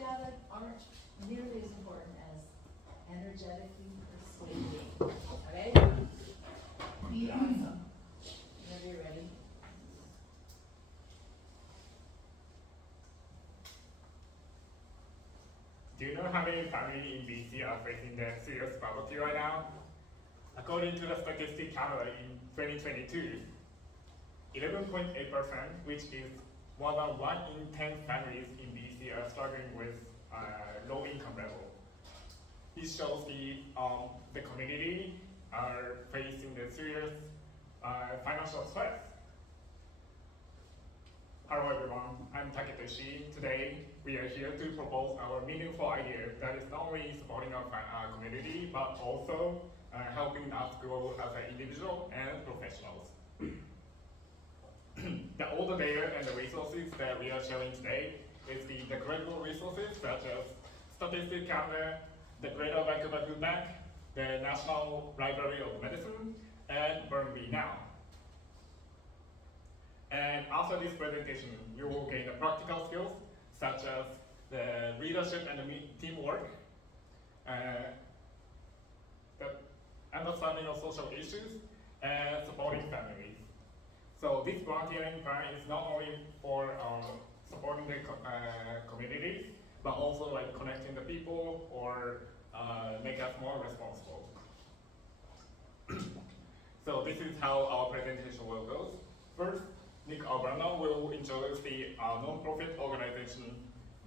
data aren't nearly as important as energetically persuading. Okay? Be awesome. Whenever you're ready. Do you know how many families in BC are facing that serious poverty right now? According to the Statistics Canada in 2022, 11.8%, which is more than 1 in 10 families in BC are struggling with low income level. This shows the community are facing the serious financial stress. Hello everyone, I'm Taketoshi. Today we are here to propose our meaningful idea that is not only supporting our community but also helping us grow as an individual and professionals. All the data and the resources that we are showing today is the credible resources such as Statistics Canada, the Greater Vancouver Food Bank, the National Library of Medicine, and Burnaby Now. And after this presentation, you will gain the practical skills such as the leadership and the teamwork, the understanding of social issues, and supporting families. So this volunteering plan is not only for supporting the communities, but also like connecting the people or make us more responsible. So this is how our presentation will go. First, Nick Albrano will introduce the non-profit organization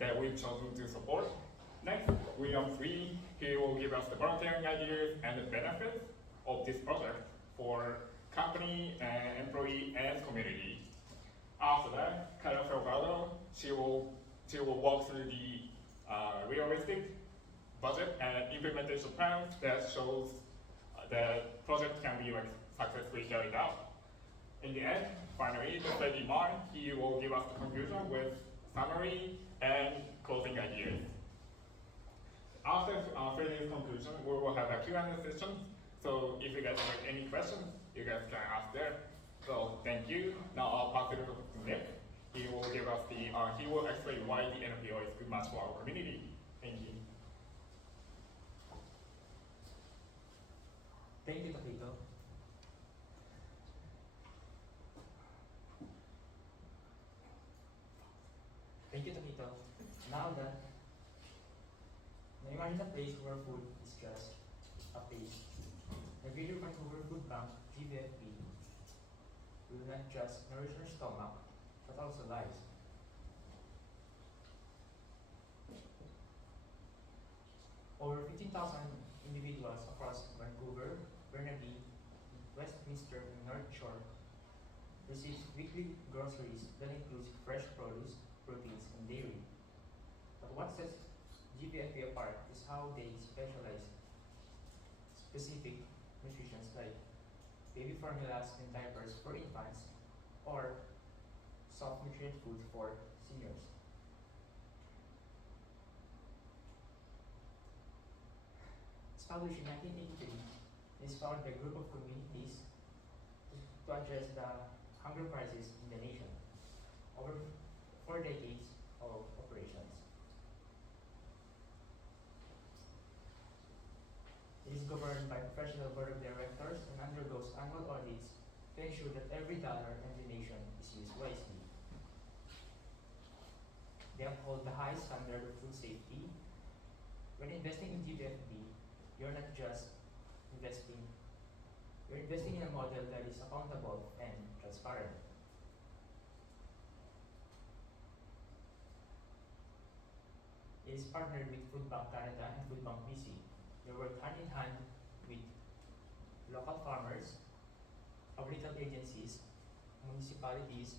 that we've chosen to support. Next, William Free, he will give us the volunteering ideas and the benefits of this project for company, employee, and community. After that, Carla Felgado, she will walk through the realistic budget and implementation plan that shows that project can be successfully carried out. In the end, finally, Freddie Martin, he will give us the conclusion with summary and closing ideas. After Freddie's conclusion, we will have a Q&A session. So if you guys have any questions, you guys can ask there. So thank you. Now I'll pass it over to Nick. He will give us he will explain why the NPO is a good match for our community. Thank you. Thank you, Takito. Thank you, Takito. Now imagine a place where food is just a place. The Greater Vancouver Food Bank, GVFB, will not just nourish our stomach, but also lives. Over 15,000 individuals across Vancouver, Burnaby, Westminster, and North Shore receive weekly groceries that includes fresh produce, proteins, and dairy. But what sets GVFB apart is how they specialize specific nutrition like baby formulas and diapers for infants or soft nutrient food for seniors. Established in 1983, it is founded by a group of communities to address the hunger crisis in the nation over 4 decades of operations. It is governed by a professional board of directors and undergoes annual audits to ensure that every dollar and donation is used wisely. They uphold the high standard of food safety. When investing in GVFB, you're not just investing, you're investing in a model that is accountable and transparent. It is partnered with Food Bank Canada and Food Bank BC. They work hand in hand with local farmers, agricultural agencies, municipalities,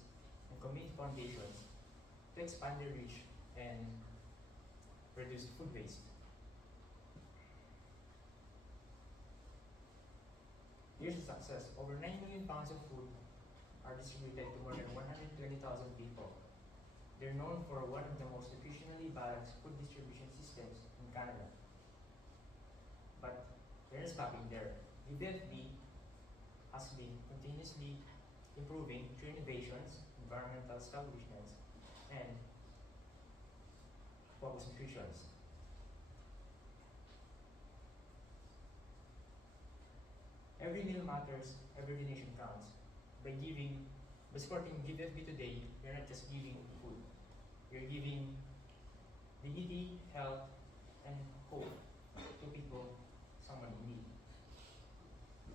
and community foundations to expand their reach and reduce food waste. Here's the success. Over 9 million pounds of food are distributed to more than 120,000 people. They're known for one of the most nutritionally balanced food distribution systems in Canada. But they're not stopping there. GVFB has been continuously improving through innovations, environmental establishments, and robust nutrition. Every meal matters, every donation counts. By supporting GiveFB today, you're not just giving food. You're giving dignity, health, and hope to people, someone in need.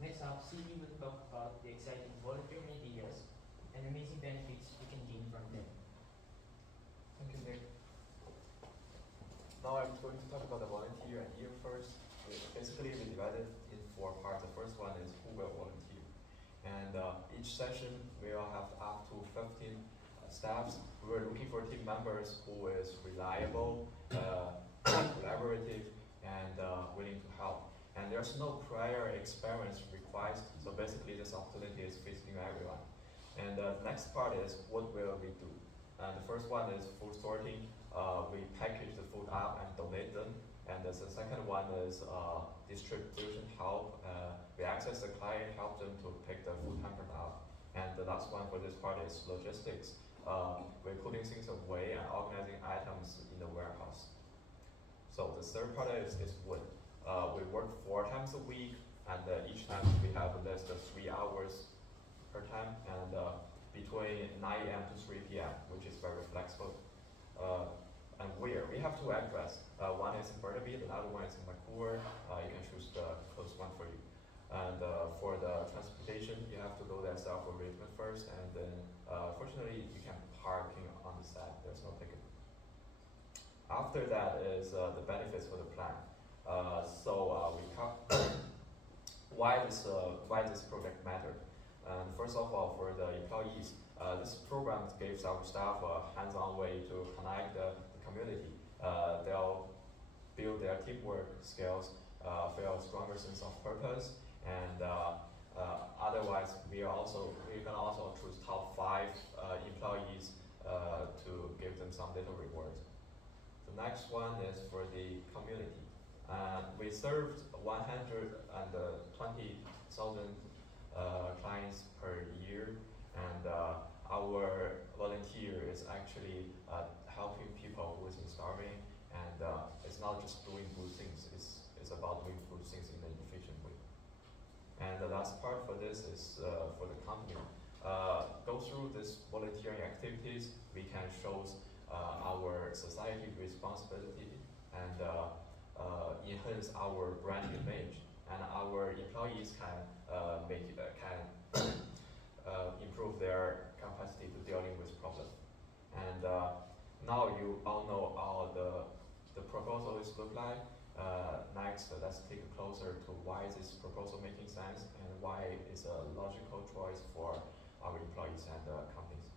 Next up, Cindy will talk about the exciting volunteering ideas and amazing benefits we can gain from them. Thank you, Nick. Now I'm going to talk about the volunteer idea first. Basically, we divided in 4 parts. The first one is who will volunteer. And each session will have up to 15 staffs. We're looking for team members who is reliable, collaborative, and willing to help. And there's no prior experience required, so basically this opportunity is facing everyone. And the next part is what will we do? And the first one is food sorting. We package the food up and donate them. And the second one is distribution help. We access the client, help them to pick the food hamper up. And the last one for this part is logistics. We're putting things away and organizing items in the warehouse. So the third part is wood. We work 4 times a week, and each time we have a list of 3 hours per time, and between 9 a.m. to 3 p.m., which is very flexible. And where? We have 2 addresses. One is in Burnaby, the other one is in Vancouver. You can choose the close one for you. And for the transportation, you have to go there self-arrangement first, and then fortunately you can parking on the side. There's no ticket. After that is the benefits for the plan. We come why this project mattered. And first of all, for the employees, this program gives our staff a hands-on way to connect the community. They'll build their teamwork skills, feel a stronger sense of purpose, and otherwise we can also choose top 5 employees to give them some little rewards. The next one is for the community. We served 120,000 clients per year, and our volunteer is actually helping people who is starving, and it's not just doing good things, it's about doing good things in an efficient way. And the last part for this is for the company. Go through this volunteering activities, we can show our society responsibility and enhance our brand image, and our employees can improve their capacity to dealing with problems. And now you all know how the proposal is look like. Next, let's take a closer to why this proposal making sense and why it's a logical choice for our employees and companies.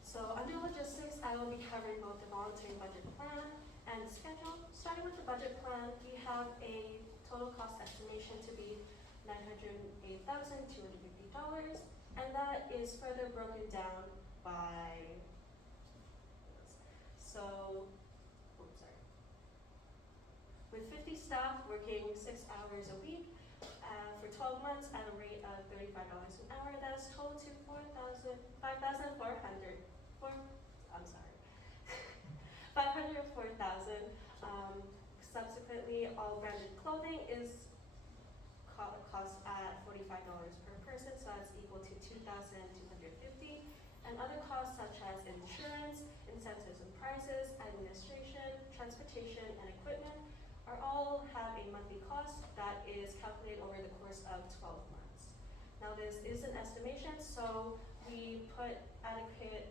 So under logistics, I will be covering both the volunteering budget plan and the schedule. Starting with the budget plan, we have a total cost estimation to be $908,250, and that is further broken down by, with 50 staff working 6 hours a week for 12 months at a rate of $35 an hour, that is total to $504,000. Subsequently, all branded clothing is cost at $45 per person, so that's equal to $2,250. And other costs such as insurance, incentives and prices, administration, transportation, and equipment are all have a monthly cost that is calculated over the course of 12 months. Now this is an estimation, so we put adequate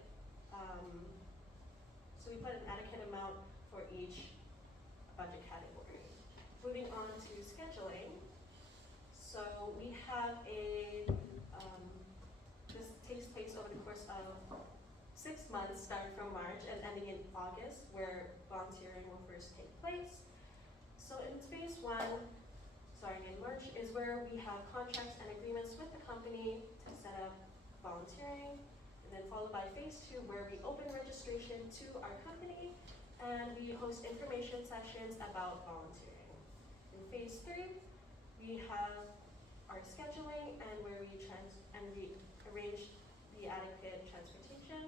an adequate amount for each budget category. Moving on to scheduling. So we have this takes place over the course of 6 months, starting from March and ending in August, where volunteering will first take place. So in phase 1, starting in March, is where we have contracts and agreements with the company to set up volunteering, and then followed by phase 2, where we open registration to our company and we host information sessions about volunteering. In phase 3, we have our scheduling and where we arrange the adequate transportation.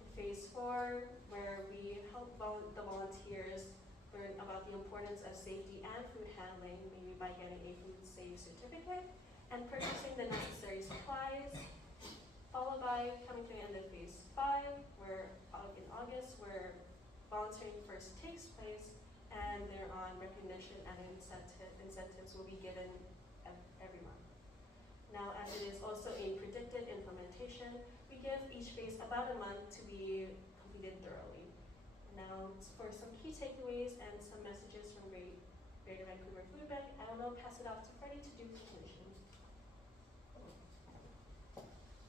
In phase 4, where we help the volunteers learn about the importance of safety and food handling, maybe by getting a food safe certificate and purchasing the necessary supplies, followed by coming to the end of phase 5, where in August, where volunteering first takes place, and thereon recognition and incentives will be given every month. Now, as it is also a predicted implementation, we give each phase about a month to be completed thoroughly. Now, for some key takeaways and some messages from Greater Vancouver Food Bank, I will now pass it off to Freddie to do conclusion.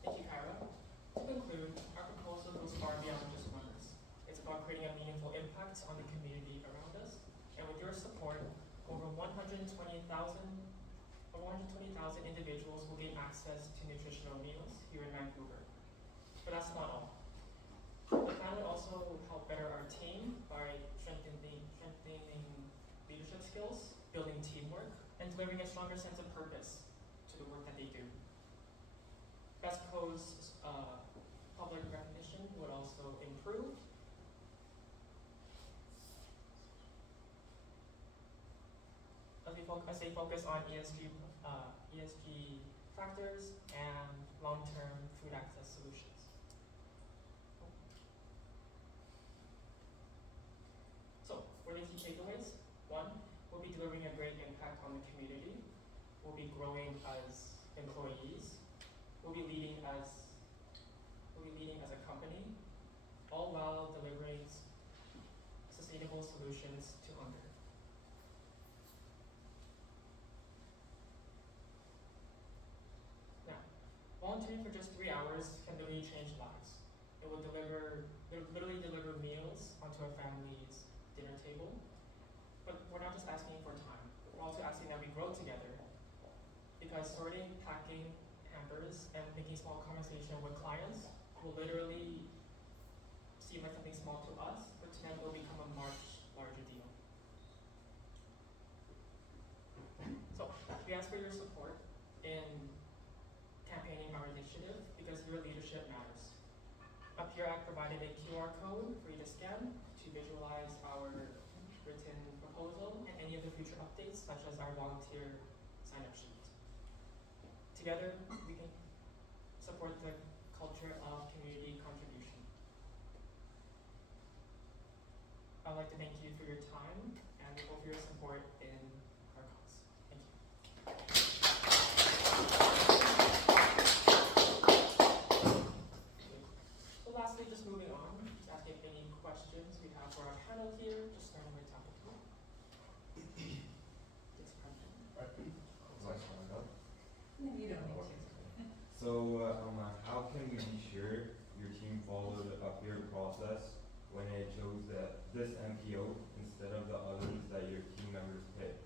Thank you, Kyra. To conclude, our proposal goes far beyond just numbers. It's about creating a meaningful impact on the community around us, and with your support, over 120,000 individuals will gain access to nutritional meals here in Vancouver. But that's not all. The plan would also help better our team by strengthening leadership skills, building teamwork, and delivering a stronger sense of purpose to the work that they do. BESCO's public recognition would also improve. As they focus on ESG factors and long-term food access solutions. So, what are the key takeaways? 1, we'll be delivering a great impact on the community. We'll be growing as employees. We'll be leading as a company, all while delivering sustainable solutions to hunger. Now, volunteering for just 3 hours can literally change lives. It will literally deliver meals onto a family's dinner table. But we're not just asking for time. We're also asking that we grow together. Because sorting, packing hampers, and making small conversation with clients will literally seem like something small to us, but to them it will become a much larger deal. So, we ask for your support in campaigning our initiative because your leadership matters. Up here I've provided a QR code for you to scan to visualize our written proposal and any of the future updates, such as our volunteer sign-up sheet. Together, we can support the culture of community contribution. I'd like to thank you for your time and for your support in our cause. Thank you. So lastly, just moving on, just asking any questions we have for our panel here, just starting with topic 2. Yes, You don't need to. So, how can we be sure your team followed up your process when it chose this NPO instead of the others that your team members picked?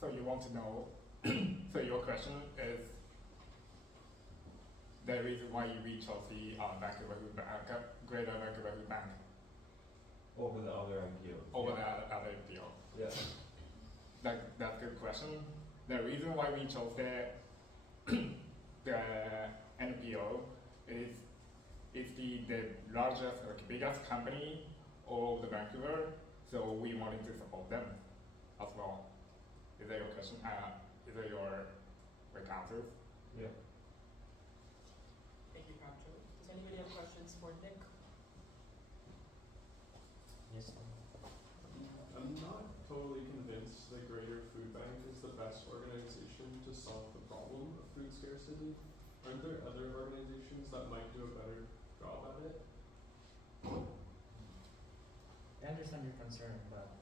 So you want to know, so your question is the reason why we chose the Greater Vancouver Food Bank Over the other NPOs? over the other NPO. Yeah. That's a good question. The reason why we chose the NPO is the largest, biggest company of the Vancouver, so we wanted to support them as well. Is that your question? Is that your answer? Yeah. Thank you, Pancho. Does anybody have questions for Nick? Yes. I'm not totally convinced that Greater Food Bank is the best organization to solve the problem of food scarcity. Aren't there other organizations that might do a better job at it? I understand your concern, but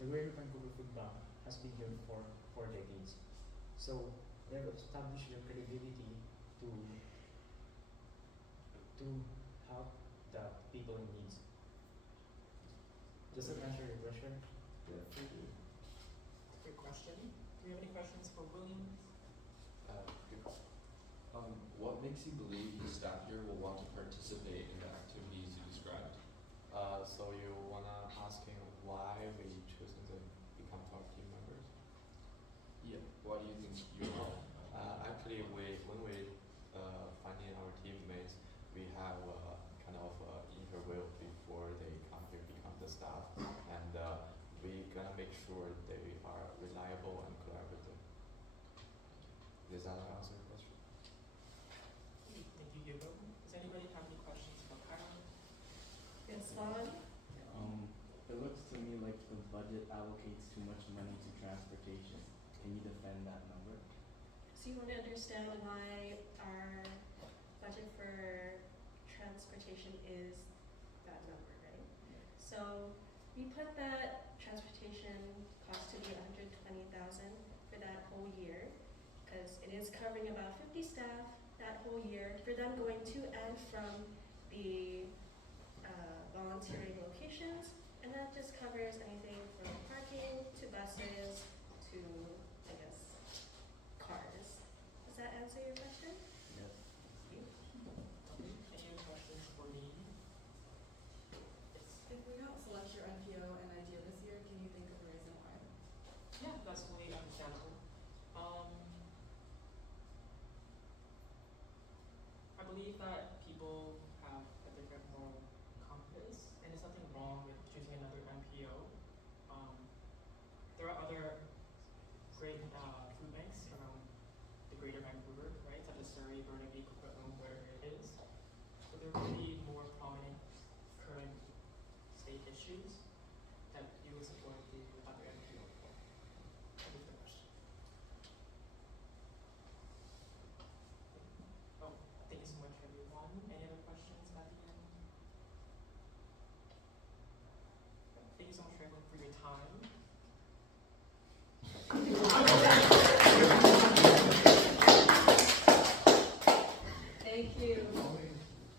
the Greater Vancouver Food Bank has been here for 4 decades. So they've established their credibility to help the people in need. Does that answer your question? Yeah. Thank you. Good question. Do you have any questions for William? What makes you believe the staff here will want to participate in the activities you described? So you wanna asking why we choosing to become top team members? Yeah. Why do you think you are? Actually, when we finding our teammates, we have sure they are reliable and collaborative. Does that answer your question? Thank you, Hugo. Does anybody have any questions for Kyle? Yes, Vaughn? It looks to me like the budget allocates too much money to transportation. Can you defend that number? So you want to understand why our budget for transportation is that number, right? So we put that transportation cost to be $120,000 for that whole year, because it is covering about 50 staff that whole year for them going to and from the volunteering locations, and that just covers anything from parking to buses to, I guess, cars. Does that answer your question? Yes. Any other questions for me? Yes. If we don't select your NPO and idea this year, can you think of a reason why? Yeah, that's totally understandable. I believe that people have a different moral compass, and there's nothing wrong with choosing another NPO. There are other great food banks around the greater Vancouver, right, such as Surrey, Burnaby, Coquitlam, where it is. But there are really more prominent current state issues that you would support the other NPO for. That is the question. Oh, thank you so much, everyone. Any other questions at the end? Thank you so much, everyone, for your time. Thank you.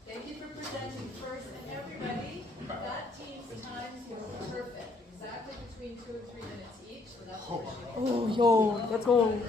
Thank you for presenting first, and everybody, that team's times were perfect, exactly between 2 and 3 minutes each, so that's appreciated. Oh, yo, let's go.